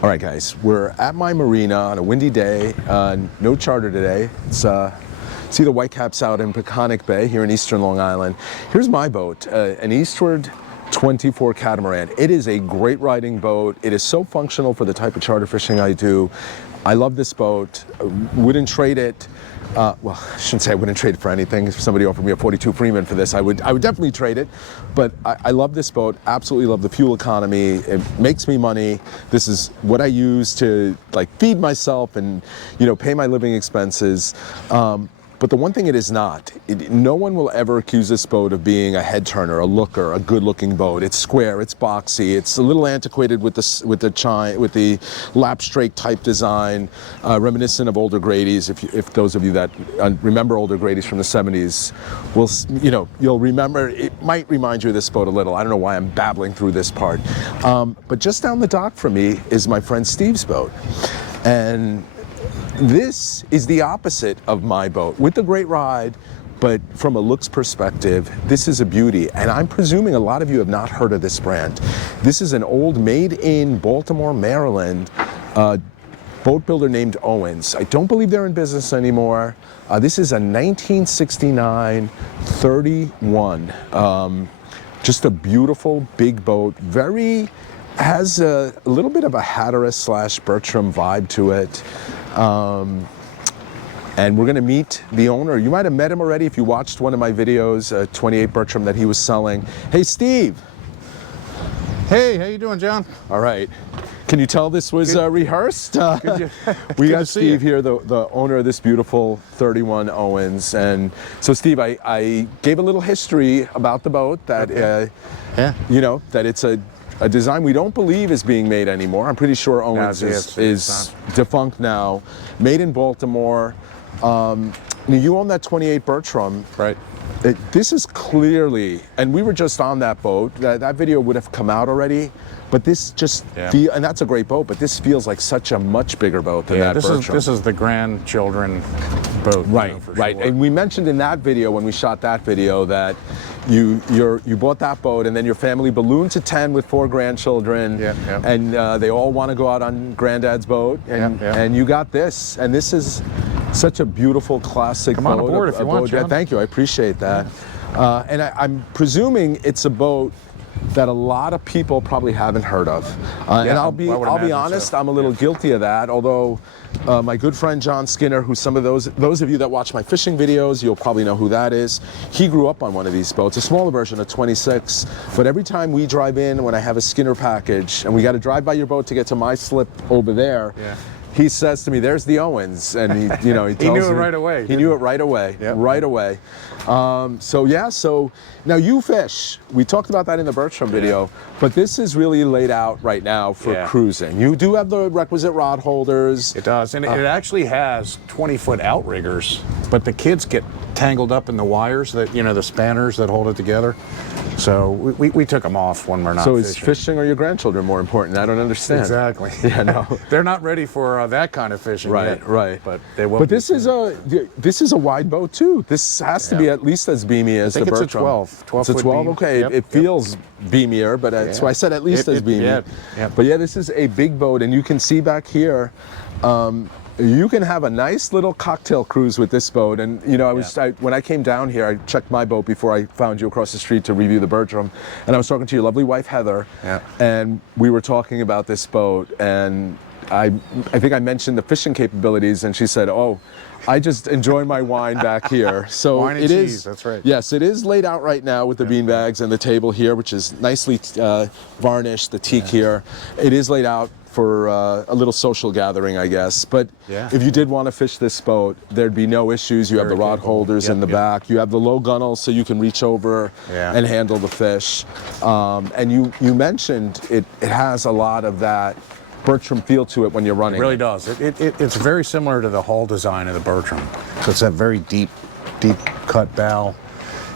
All right, guys, we're at my marina on a windy day. No charter today. See the whitecaps out in Peconic Bay here in eastern Long Island. Here's my boat, an Eastward 24 catamaran. It is a great riding boat. It is so functional for the type of charter fishing I do. I love this boat. Wouldn't trade it. Well, I shouldn't say I wouldn't trade it for anything. If somebody offered me a 42 Freeman for this, I would definitely trade it. But I love this boat. Absolutely love the fuel economy. It makes me money. This is what I use to like feed myself and pay my living expenses. But the one thing it is not, no one will ever accuse this boat of being a head turner, a looker, a good-looking boat. It's square, it's boxy, it's a little antiquated with the lap strake type design, reminiscent of older Grady's. If those of you that remember older Grady's from the 70s, you'll remember. It might remind you of this boat a little. I don't know why I'm babbling through this part, but just down the dock from me is my friend Steve's boat, and this is the opposite of my boat, with a great ride, but from a looks perspective, this is a beauty. And I'm presuming a lot of you have not heard of this brand. This is an old, made in Baltimore, Maryland, boat builder named Owens. I don't believe they're in business anymore. This is a 1969 31. Just a beautiful big boat. Has a little bit of a Hatteras / Bertram vibe to it. And we're going to meet the owner. You might have met him already if you watched one of my videos, 28 Bertram that he was selling. Hey, Steve. Hey, how you doing, John? All right. Can you tell this was rehearsed? We got Steve here, the owner of this beautiful 31 Owens. And so, Steve, I gave a little history about the boat that, that it's a design we don't believe is being made anymore. I'm pretty sure Owens is defunct now. Made in Baltimore. You own that 28 Bertram. Right. This is clearly, and we were just on that boat. That video would have come out already, but this just and that's a great boat, but this feels like such a much bigger boat than that Bertram. This is the grandchildren boat. Right, right. Sure. And we mentioned in that video, when we shot that video, that you bought that boat and then your family ballooned to 10 with 4 grandchildren, and they all want to go out on Granddad's boat, and you got this, and this is such a beautiful classic boat. Come on aboard if you want, John. Thank you, I appreciate that. And I'm presuming it's a boat that a lot of people probably haven't heard of. And I'll be honest, I'm a little guilty of that, although my good friend John Skinner, who some of those of you that watch my fishing videos, you'll probably know who that is. He grew up on one of these boats, a smaller version, a 26. But every time we drive in, when I have a Skinner package, and we got to drive by your boat to get to my slip over there, he says to me, "There's the Owens," and he tells he knew it me, right away. He knew it right away, right away. So now you fish. We talked about that in the Bertram video, but this is really laid out right now for cruising. You do have the requisite rod holders. It does, and it actually has 20-foot outriggers, but the kids get tangled up in the wires that the spanners that hold it together. So we took them off when we're not fishing. So is fishing or your grandchildren more important? I don't understand. Exactly. Yeah, no. They're not ready for that kind of fishing yet. Right. But they will. But this is a wide boat too. This has to be at least as beamy as the Bertram. It's a 12. It's a 12. Beam. Okay. It feels beamier, but so I said at least as beamy. But this is a big boat, and you can see back here. You can have a nice little cocktail cruise with this boat, and when I came down here, I checked my boat before I found you across the street to review the Bertram, and I was talking to your lovely wife Heather, and we were talking about this boat, and I think I mentioned the fishing capabilities, and she said, "Oh, I just enjoy my wine back here." So wine and cheese, that's right. Yes, it is laid out right now with the bean bags and the table here, which is nicely varnished. The teak here, it is laid out for a little social gathering, I guess. But if you did want to fish this boat, there'd be no issues. You have the rod holders in the back. You have the low gunnel, so you can reach over and handle the fish. And you mentioned it has a lot of that Bertram feel to it when you're running. It really does. It's very similar to the hull design of the Bertram. So it's that very deep cut bow.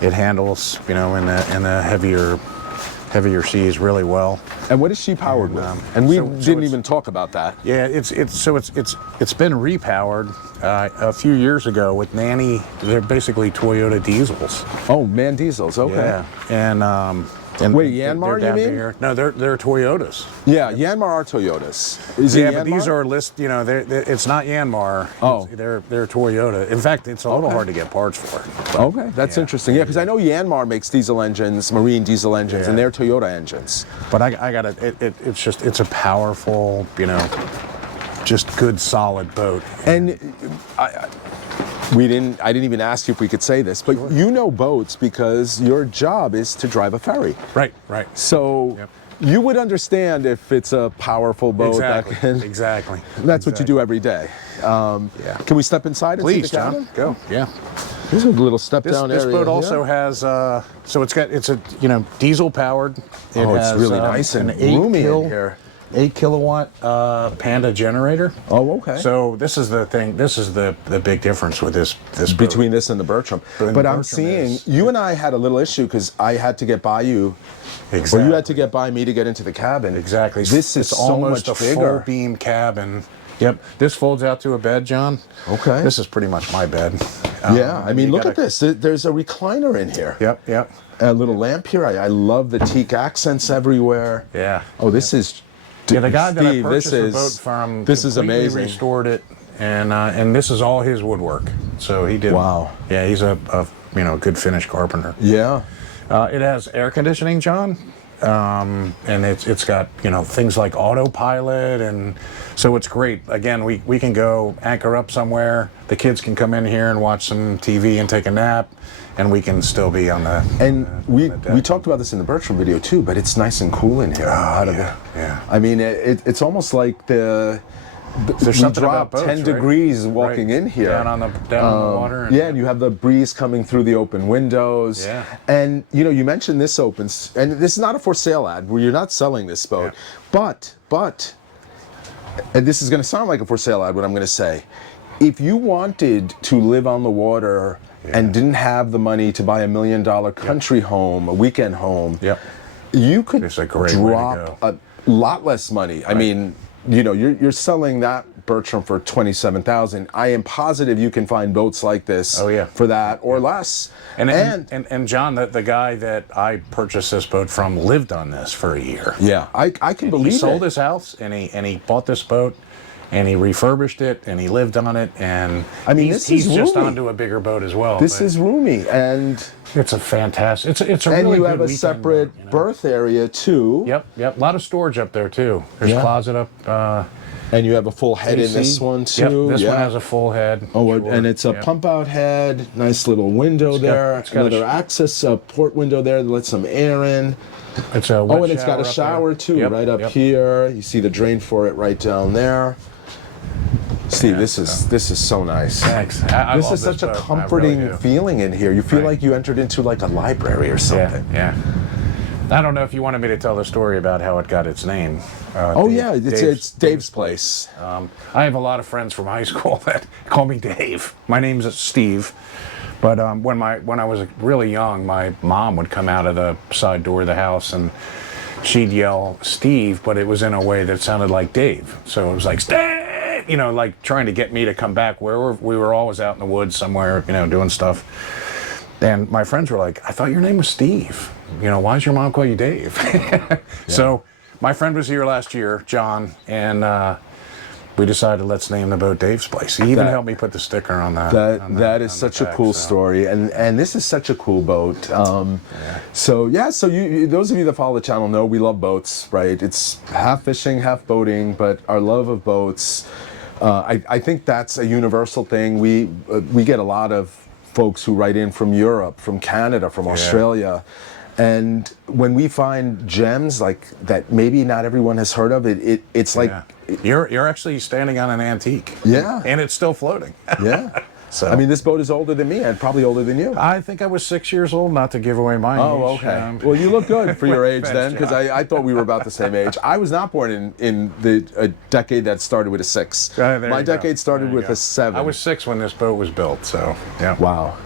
It handles, in the heavier seas really well. And what is she powered with? And we didn't even talk about that. Yeah, it's been repowered a few years ago with They're basically Toyota diesels. Oh, man, diesels. Okay. Yeah, and And Wait, they're Yanmar, you down to mean? here. No, they're Toyotas. Yeah, Yanmar are Toyotas. Is it Yeah, but these Yanmar? are it's not Yanmar. Oh. They're Toyota. In fact, it's a little hard to get parts for it. But, Okay, that's interesting. Yeah, because I know Yanmar makes diesel engines, marine diesel engines, and they're Toyota engines. But I got it's a powerful, just good solid boat. And I didn't even ask you if we could say this, but you know boats because your job is to drive a ferry. Right. So you would understand if it's a powerful boat. Exactly. That's what you do every day. Can we step inside and see the Please, cabin? John. Go. Yeah. This is a little step down This area. boat also has so it's a diesel powered. It's really nice and roomy in here. 8 kilowatt Panda generator. Oh, okay. So this is the thing. This is the big difference with this Between boat. this and the Bertram. But But the I'm Bertram seeing is- you and I had a little issue because I had to get by you, or you had to get by me to get into the cabin. Exactly. This is it's so almost much a bigger. full beam cabin. Yep. This folds out to a bed, John. Okay. This is pretty much my bed. Yeah, I mean, you look gotta- at this. There's a recliner in here. Yep. A little lamp here. I love the teak accents everywhere. Yeah. Oh, this is. Yeah, the guy that I Steve, purchased the this boat is from this is completely amazing. restored it, and this is all his woodwork. So he did. Wow. Yeah, he's a good Finnish carpenter. Yeah. It has air conditioning, John, and it's got things like autopilot, and so it's great. Again, we can go anchor up somewhere. The kids can come in here and watch some TV and take a nap, and we can still be on the. And we deck. talked about this in the Bertram video too, but it's nice and cool in here. Yeah. I mean, it's almost like There's we something dropped about boats, 10 right? degrees walking Right. in here. Down on the water. Yeah, and you have the breeze coming through the open windows. Yeah. And you mentioned this opens, and this is not a for sale ad where you're not selling this boat, but, and this is going to sound like a for sale ad, what I'm going to say. If you wanted to live on the water and didn't have the money to buy $1 million country home, a weekend home, you could It's a great way to drop a lot less money. I mean, you're selling that Bertram for $27,000. I am positive you can find boats like this for that or less. And John, the guy that I purchased this boat from lived on this for a year. Yeah, I can believe He sold it. his house and he bought this boat and he refurbished it and he lived on it, and I mean, he's just roomy. onto a bigger boat as well. This but is roomy, and it's a fantastic. It's a and really you good have a weekend separate boat, berth area too. Yep. A lot of storage up there too. There's a closet up. And you have a full head in AC. this one too. Yep, this one has a full head. Oh, Sure. and it's a pump out head. Nice little window there. it's got Another access port window there that lets some air in. It's a wet And it's got a up shower there. too, Yep, right up yep. here. You see the drain for it right down there. Steve, this is so nice. Thanks. I This love is such a boat. I comforting really do. feeling in here. You feel Right. like you entered into like a library or something. Yeah. I don't know if you wanted me to tell the story about how it got its name. It's Dave's place. I have a lot of friends from high school that call me Dave. My name's Steve, but when I was really young, my mom would come out of the side door of the house and she'd yell Steve, but it was in a way that sounded like Dave. So it was like Steve, like trying to get me to come back. We were always out in the woods somewhere, doing stuff. And my friends were like, I thought your name was Steve. Why does your mom call you Dave? So my friend was here last year, John, and we decided let's name the boat Dave's Place. He even helped me put the sticker on that. That is such a cool story, and this is such a cool boat. So you those of you that follow the channel know we love boats, right? It's half fishing, half boating, but our love of boats, I think that's a universal thing. We get a lot of folks who write in from Europe, from Canada, from Australia. And when we find gems like that, maybe not everyone has heard of it. It's like you're actually standing on an antique. Yeah, and it's still floating. Yeah. So I mean, this boat is older than me, and probably older than you. I think I was 6 years old. Not to give away my age. Oh, okay. Well, you look good for your age Thanks, then, because I thought we were about the same age. I was not born in a decade that started with a 6. There My you go. decade started There you with go. a 7. I was 6 when this boat was built. So yeah. Wow.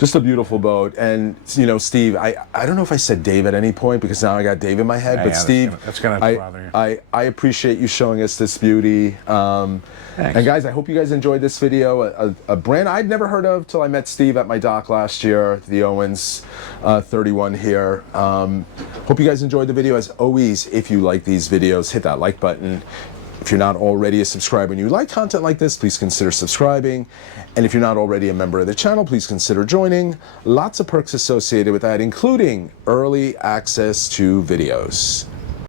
Just a beautiful boat. And, you know, Steve, I don't know if I said Dave at any point because now I got Dave in my head, but yeah, Steve, that's gonna bother you. I appreciate you showing us this beauty. And guys, I hope you guys enjoyed this video. A brand I'd never heard of till I met Steve at my dock last year, the Owens 31 here. Hope you guys enjoyed the video. As always, if you like these videos, hit that like button. If you're not already a subscriber and you like content like this, please consider subscribing. And if you're not already a member of the channel, please consider joining. Lots of perks associated with that, including early access to videos.